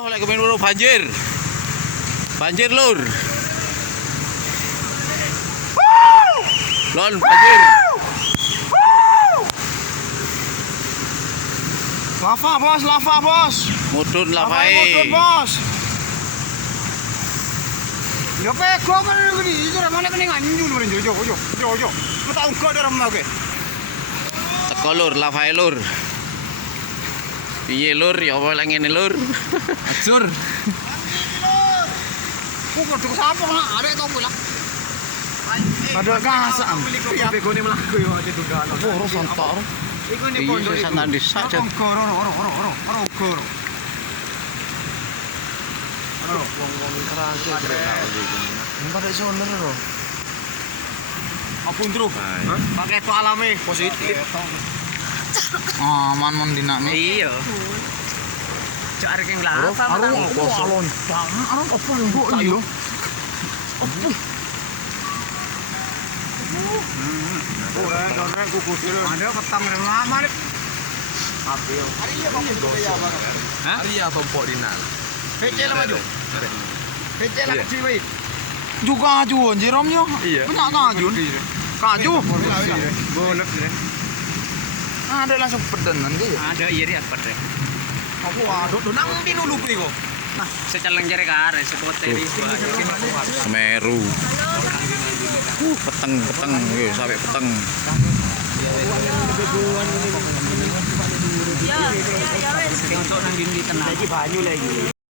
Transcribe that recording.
Oh, lagi main bro, banjir. Banjir, Lur. Lon, banjir. Lava bos, lava bos. Mudun Mudun lavae. bos. Ya pego kan ini itu ramane kene nganjul men jojo jojo jojo. Mata engko ada ramah ke. Teko Lur, lavae Lur. Piye Lur, ya apa lagi ngene Lur? Acur. Ku kudu sapa nak arek to pula. Ada kasak. Ya begone mlaku yo ade dugaan. Oh, santok. Iku ne Iya, pondok iku. santan desa aja. Goro. Wong-wong kerangke entar iso bener lho. Apa ndro? Pakai to alami positif. Aman mon diname. Iya. Cak arek yang lava Arung lontang, arung apa mbok iki yo? Apa? Ora kuku dulu. Ada petang lama nih. Api yo. Hari iya kok ya, Bang. Hah? Hari ya tompok dinal. Kecil maju. Kecil lagi ciwi. Juga aju anjir om yo. Iya. Punya kajun. Kaju. Boleh deh. Ada langsung peden nanti. Ada iri apa deh? Aku aduh nang di dulu priko. Nah, secaleng jare kare sepote di Semeru. Peteng, yo sampai peteng. Ya wes. Untuk nang dindi tenang. Lagi banyu lagi.